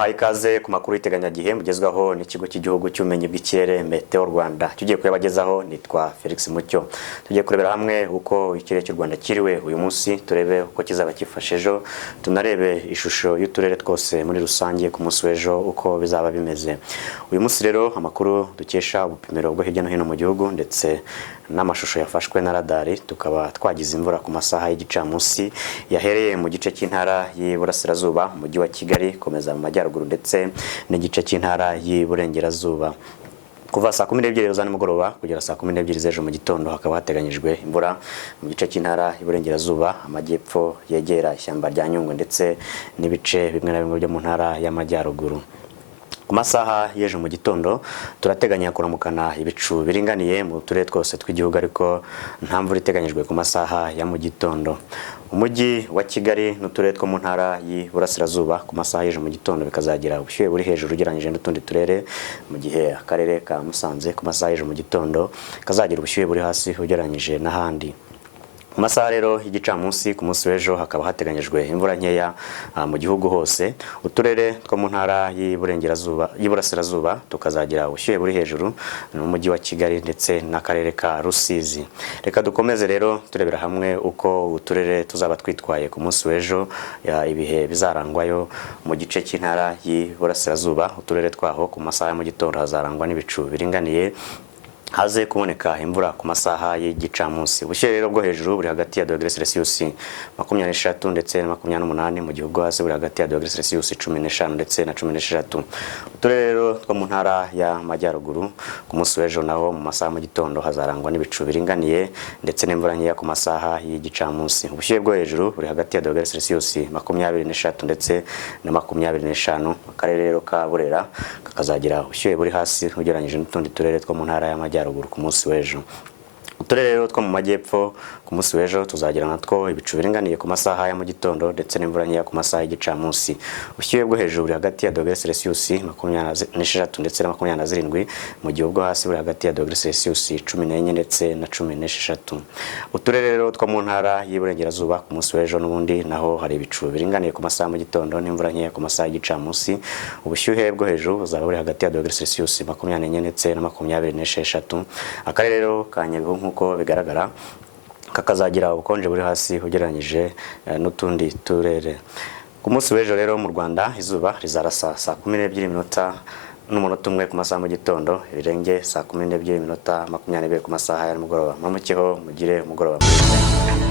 tubahaye ikaze ku makuru y'iteganyagihe mugezwaho n'ikigo cy'igihugu cy'ubumenyi bw'ikirere Meteo Rwanda. Tugiye kuyabagezaho nitwa Felix Mucyo. Tugiye kurebera hamwe uko ikirere cy'u Rwanda kiriwe uyu munsi, turebe uko kizaba kifashe ejo, tunarebe ishusho y'uturere twose muri rusange ku munsi w'ejo uko bizaba bimeze. Uyu munsi rero amakuru dukesha ubupimiro bwo hirya no hino mu gihugu ndetse n'amashusho yafashwe na radari, tukaba twagize imvura ku masaha y'igicamunsi yahereye mu gice cy'intara y'Iburasirazuba, umujyi wa Kigali, komeza mu majyaruguru ndetse n'igice cy'intara y'Iburengerazuba. Kuva saa 12 za nimugoroba kugera saa 12 z'ejo mu gitondo hakaba hateganyijwe imvura mu gice cy'intara y'Iburengerazuba, amajyepfo yegera ishyamba rya Nyungwe ndetse n'ibice bimwe na bimwe byo mu ntara y'Amajyaruguru. Ku masaha y'ejo mu gitondo turateganya kuramukana ibicu biringaniye mu turere twose tw'igihugu, ariko nta mvura iteganyijwe ku masaha ya mu gitondo. Umujyi wa Kigali n'uturere two mu ntara y'Iburasirazuba ku masaha y'ejo mu gitondo bikazagira ubushyuhe buri hejuru ugereranyije n'utundi turere, mu gihe akarere ka Musanze ku masaha y'ejo mu gitondo kazagira ubushyuhe buri hasi ugereranyije n'ahandi. Ku masaha rero y'igicamunsi ku munsi w'ejo hakaba hateganyijwe imvura nkeya mu gihugu hose. Uturere two mu ntara y'Iburasirazuba tukazagira ubushyuhe buri hejuru n'umujyi wa Kigali ndetse n'akarere ka Rusizi. Reka dukomeze rero turebera hamwe uko uturere tuzaba twitwaye ku munsi w'ejo, ibihe bizarangwayo mu gice cy'intara y'Iburasirazuba. Uturere twaho ku masaha ya mu gitondo hazarangwa n'ibicu biringaniye, haze kuboneka imvura ku masaha y'igicamunsi. Ubushyuhe rero bwo hejuru buri hagati ya dogere Celsius 23 ndetse na 28, mu gihugu hasi buri hagati ya dogere Celsius 15 ndetse na 16. Uturere rero two mu ntara y'Amajyaruguru ku munsi w'ejo naho mu masaha mu gitondo hazarangwa n'ibicu biringaniye ndetse n'imvura nkeya ku masaha y'igicamunsi. Ubushyuhe bwo hejuru buri hagati ya dogere Celsius 23 ndetse na 25. Akarere rero ka Burera kakazagira ubushyuhe buri hasi ugereranyije n'utundi turere two mu ntara y'Amajyaruguru ku munsi w'ejo. Uturere rero two mu majyepfo ku munsi w'ejo tuzagira natwo ibicu biringaniye ku masaha ya mu gitondo ndetse n'imvura nkeya ku masaha y'igicamunsi. Ubushyuhe bwo hejuru buri hagati ya dogere Celsius 26 ndetse na 27, mu gihugu hasi buri hagati ya dogere Celsius 14 ndetse na 16. Uturere rero two mu ntara y'Iburengerazuba ku munsi w'ejo n'ubundi naho hari ibicu biringaniye ku masaha mu gitondo n'imvura nkeya ku masaha y'igicamunsi. Ubushyuhe bwo hejuru buzaba buri hagati ya dogere Celsius 24 ndetse na 26. Akarere rero ka Nyabihu nk'uko bigaragara kakazagira ubukonje buri hasi ugereranyije n'utundi turere. Ku munsi w'ejo rero mu Rwanda izuba rizarasa saa 12:01 ku masaha mu gitondo, ibirenge saa 12:20 ku masaha ya nimugoroba. Mamukeho mugire umugoroba mwiza.